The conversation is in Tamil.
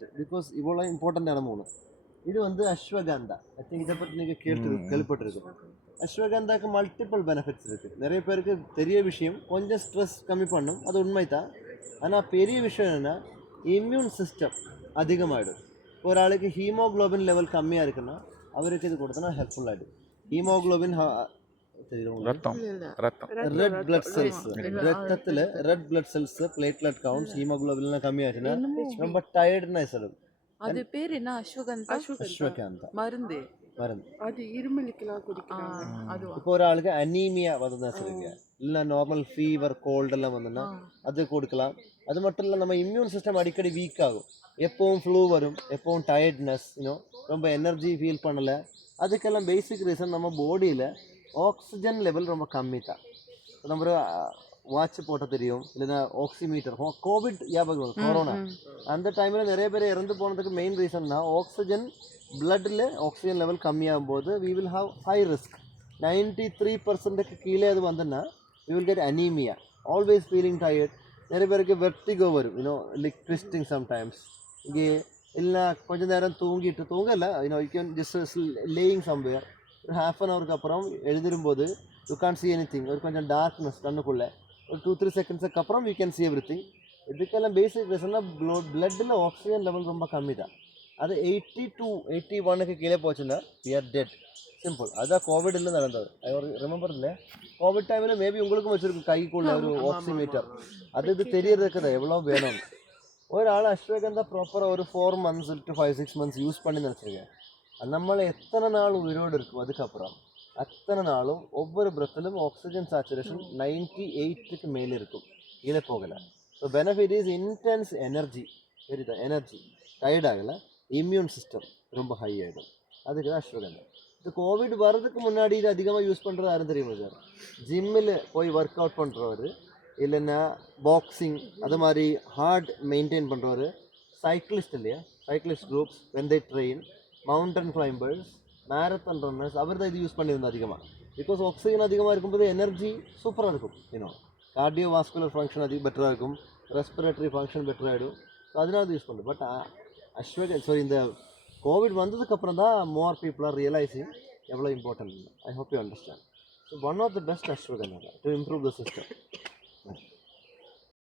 பெஸ்ட் பிகாஸ் இவ்வளோ இம்பார்ட்டண்டான மூணு. இது வந்து அஸ்வகந்தா. ஐ திங்க் இதை பற்றி நீங்கள் கேள்விப்பட்டிருக்கு. அஸ்வகந்தாக்கு மல்டிபிள் பெனிஃபிட்ஸ் இருக்குது. நிறைய பேருக்கு தெரிய விஷயம், கொஞ்சம் ஸ்ட்ரெஸ் கம்மி பண்ணும், அது உண்மை தான். ஆனால் பெரிய விஷயம் என்னென்னா இம்யூன் சிஸ்டம் அதிகமாகிடும். ஒரு ஆளுக்கு ஹீமோக்ளோபின் லெவல் கம்மியாக இருக்குன்னா அவருக்கு இது கொடுத்தனா ஹெல்ப்ஃபுல்லாகிடும். ஹீமோக்ளோபின் ரெட் பிளட் செல்ஸ், ரத்தத்தில் red blood cells, platelet counts, ஹீமோக்ளோபின்லாம் கம்மியாச்சுன்னா ரொம்ப டயர்ட்னஸ் ஆகும். அது பேர் என்ன? அஸ்வகந்தா மருந்து. அது இருமலுக்குலாம் குடிக்கிறாங்க. இப்போ ஒரு ஆளுக்கு அனீமியா வந்ததுன்னா சரிங்க, இல்லை நார்மல் ஃபீவர் கோல்டு எல்லாம் வந்ததுன்னா அது கொடுக்கலாம். அது மட்டும் இல்லை, நம்ம இம்யூன் சிஸ்டம் அடிக்கடி வீக் ஆகும், எப்பவும் ஃப்ளூ வரும், எப்பவும் டயர்ட்னஸ், ரொம்ப எனர்ஜி ஃபீல் பண்ணலை. அதுக்கெல்லாம் பேசிக் ரீசன் நம்ம பாடியில் ஆக்சிஜன் லெவல் ரொம்ப கம்மி தான். நம்ம வாட்ச் போட்ட தெரியும், இல்லைன்னா ஆக்சிமீட்டர். கோவிட் ஞாபகம், கொரோனா அந்த டைமில் நிறைய பேர் இறந்து போனதுக்கு மெயின் ரீசன்னா ஆக்சிஜன் பிளட்டில் ஆக்சிஜன் லெவல் கம்மியாகும் போது we will have high risk. 93% கீழே அது வந்ததுன்னா we will get anaemia, always feeling tired. நிறைய பேருக்கு வெர்டிகோ வரும், லைக் ட்விஸ்டிங் சம்டைம்ஸ். இங்கே இல்லை கொஞ்சம் நேரம் தூங்கலை, you can just laying somewhere. ஒரு ஹாஃப் அன் ஹவருக்கு அப்புறம் எழுதிரும்போது you can see anything. ஒரு கொஞ்சம் டார்க்னஸ் கண்ணுக்குள்ளே ஒரு 2-3 செகண்ட்ஸுக்கு அப்புறம் we can see everything. இதுக்கெல்லாம் பேசிக் ரீசன்னா பிளட்டில் ஆக்சிஜன் லெவல் ரொம்ப கம்மி தான். அது 80 to 81 கீழே போச்சுன்னா வி ஆர் டெட், சிம்பிள். அதுதான் கோவிடில் நடந்தது. ரிமெம்பர் இல்லை, கோவிட் டைமில் மேபி உங்களுக்கும் வச்சுருக்கு கைக்குள்ள ஒரு ஆக்சிமீட்டர். அது இது தெரியறதுக்குது எவ்வளோ வேணும். ஒரு ஆள் அஸ்வகந்தா ப்ராப்பராக ஒரு 4 months to 5-6 months யூஸ் பண்ணி நினச்சிருக்கேன். நம்மளை எத்தனை நாள் உயிரோடு இருக்கும், அதுக்கப்புறம் அத்தனை நாளும் ஒவ்வொரு பிரத்திலும் ஆக்சிஜன் சேச்சுரேஷன் 98க்கு மேலே இருக்கும், கீழே போகலை. So benefit is intense energy, சரிதா, எனர்ஜி, டயர்ட் ஆகலை, இம்யூன் சிஸ்டம் ரொம்ப ஹை ஆகிடும். அதுக்கு தான் அஸ்வகந்தா. இது கோவிட் வர்றதுக்கு முன்னாடி இது அதிகமாக யூஸ் பண்ணுறது யாரும் தெரியுமா சார்? ஜிம்மில் போய் ஒர்க் அவுட் பண்ணுறவர், இல்லைன்னா பாக்ஸிங் அது மாதிரி ஹார்ட் மெயின்டைன் பண்ணுறவர், சைக்கிளிஸ்ட் இல்லையா, cyclist groups, when they train, mountain climbers, marathon runners, அவர் தான் இது யூஸ் பண்ணியிருந்தோம் அதிகமாக. பிகாஸ் ஆக்சிஜன் அதிகமாக இருக்கும்போது எனர்ஜி சூப்பராக இருக்கும், கார்டியோ வாஸ்குலர் ஃபங்க்ஷன் அதிகம் பெட்டராக இருக்கும், ரெஸ்பிரேட்டரி ஃபங்க்ஷன் பெட்டராகிடும். ஸோ அதனால அது யூஸ் பண்ணுறோம். பட் இந்த கோவிட் வந்ததுக்கப்புறம் தான் மோர் பீப்புள் ஆர் ரியலைசிங் எவ்வளோ important. I hope you understand. So one of the best ashwagandha to improve the system.